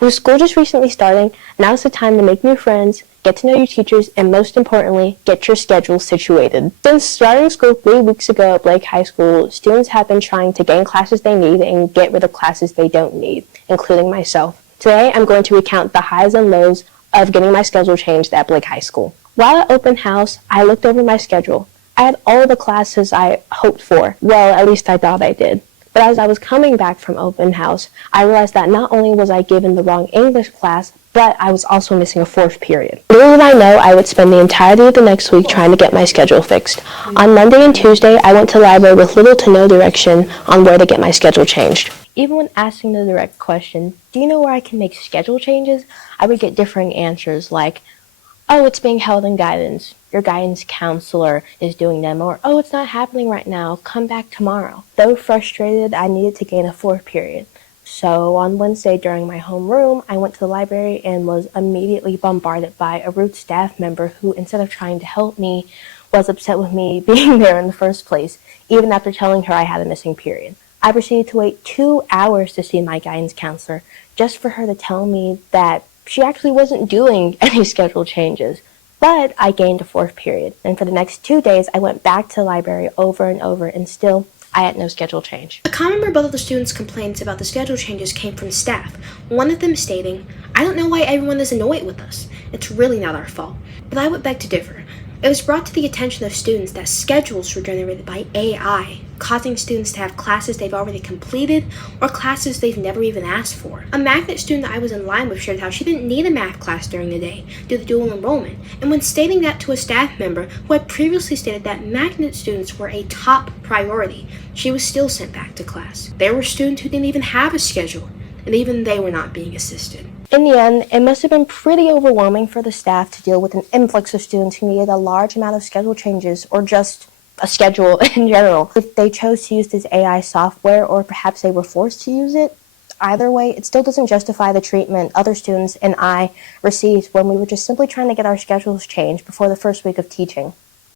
With school just recently starting, now's the time to make new friends, get to know your teachers, and most importantly, get your schedule situated. Since starting school 3 weeks ago at Blake High School, students have been trying to gain classes they need and get rid of classes they don't need, including myself. Today, I'm going to recount the highs and lows of getting my schedule changed at Blake High School. While at open house, I looked over my schedule. I had all of the classes I hoped for. Well, at least I thought I did. But as I was coming back from open house, I realized that not only was I given the wrong English class, but I was also missing a fourth period. Little did I know I would spend the entirety of the next week trying to get my schedule fixed. On Monday and Tuesday, I went to the library with little to no direction on where to get my schedule changed. Even when asking the direct question, do you know where I can make schedule changes? I would get differing answers like, oh, it's being held in guidance. Your guidance counselor is doing them. Or, oh, it's not happening right now. Come back tomorrow. Though frustrated, I needed to gain a fourth period. So on Wednesday during my homeroom, I went to the library and was immediately bombarded by a rude staff member who, instead of trying to help me, was upset with me being there in the first place, even after telling her I had a missing period. I proceeded to wait 2 hours to see my guidance counselor just for her to tell me that she actually wasn't doing any schedule changes. But I gained a fourth period, and for the next 2 days, I went back to the library over and over, and still, I had no schedule change. A common rebuttal to students' complaints about the schedule changes came from staff, one of them stating, "I don't know why everyone is annoyed with us. It's really not our fault." But I would beg to differ. It was brought to the attention of students that schedules were generated by AI, causing students to have classes they've already completed or classes they've never even asked for. A magnet student that I was in line with shared how she didn't need a math class during the day due to dual enrollment, and when stating that to a staff member who had previously stated that magnet students were a top priority, she was still sent back to class. There were students who didn't even have a schedule, and even they were not being assisted. In the end, it must have been pretty overwhelming for the staff to deal with an influx of students who needed a large amount of schedule changes or just a schedule in general. If they chose to use this AI software or perhaps they were forced to use it, either way, it still doesn't justify the treatment other students and I received when we were just simply trying to get our schedules changed before the first week of teaching.